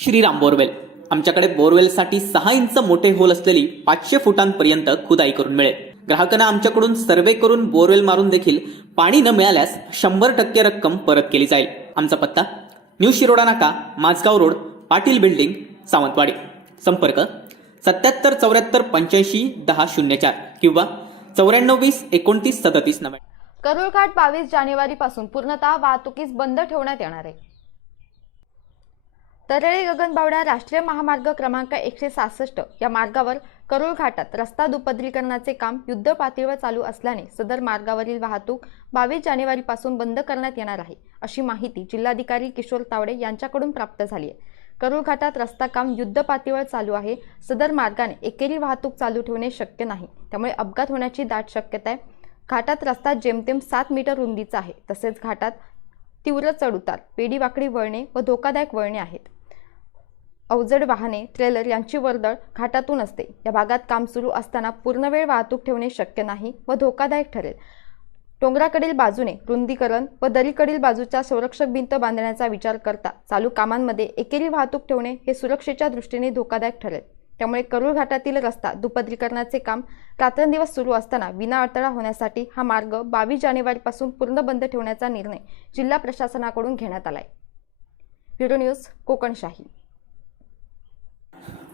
Shriram borewell. आमच्याकडे बोरवेलसाठी सहा inch मोठे होल असलेली पाचशे फुटांपर्यंत खुदाई करून मिळेल. ग्राहकांना आमच्याकडून सर्वे करून बोरवेल मारून देखील पाणी न मिळाल्यास शंभर टक्के रक्कम परत केली जाईल. आमचा पत्ता न्यू शिरोडा नाका माझगाव रोड पाटील बिल्डिंग सावंतवाडी. संपर्क सत्याहत्तर चौऱ्याहत्तर पंच्याऐंशी दहा शून्य चार किंवा चौऱ्याण्णव वीस एकोणतीस सदतीस नव्याण्णव. करुळघाट बावीस जानेवारीपासून पूर्णतः वाहतुकीस बंद ठेवण्यात येणार आहे. तरळे गगनबावडा राष्ट्रीय महामार्ग क्रमांक एकशे सहासष्ट या मार्गावर करोळ घाटात रस्ता दुपदरीकरणाचे काम युद्ध पातळीवर चालू असल्याने सदर मार्गावरील वाहतूक बावीस जानेवारीपासून बंद करण्यात येणार आहे अशी माहिती जिल्हाधिकारी किशोर तावडे यांच्याकडून प्राप्त झाली आहे. करूळ घाटात रस्ता काम युद्ध पातळीवर चालू आहे सदर मार्गाने एकेरी वाहतूक चालू ठेवणे शक्य नाही त्यामुळे अपघात होण्याची दाट शक्यता आहे घाटात रस्ता जेमतेम सात मीटर रुंदीचा आहे तसेच घाटात तीव्र चढउतार वेडीवाकडी वळणे व धोकादायक वळणे आहेत. अवजड वाहने ट्रेलर यांची वर्दळ घाटातून असते. या भागात काम सुरू असताना पूर्णवेळ वाहतूक ठेवणे शक्य नाही व धोकादायक ठरेल. डोंगराकडील बाजूने रुंदीकरण व दरीकडील बाजूच्या संरक्षक भिंत बांधण्याचा विचार करता चालू कामांमध्ये एकेरी वाहतूक ठेवणे हे सुरक्षेच्या दृष्टीने धोकादायक ठरेल. त्यामुळे करूळ घाटातील रस्ता दुपदरीकरणाचे काम रात्रंदिवस सुरू असताना विना अडथळा होण्यासाठी हा मार्ग बावीस जानेवारीपासून पूर्ण बंद ठेवण्याचा निर्णय जिल्हा प्रशासनाकडून घेण्यात आलाय. Bureau news Kokanshahi.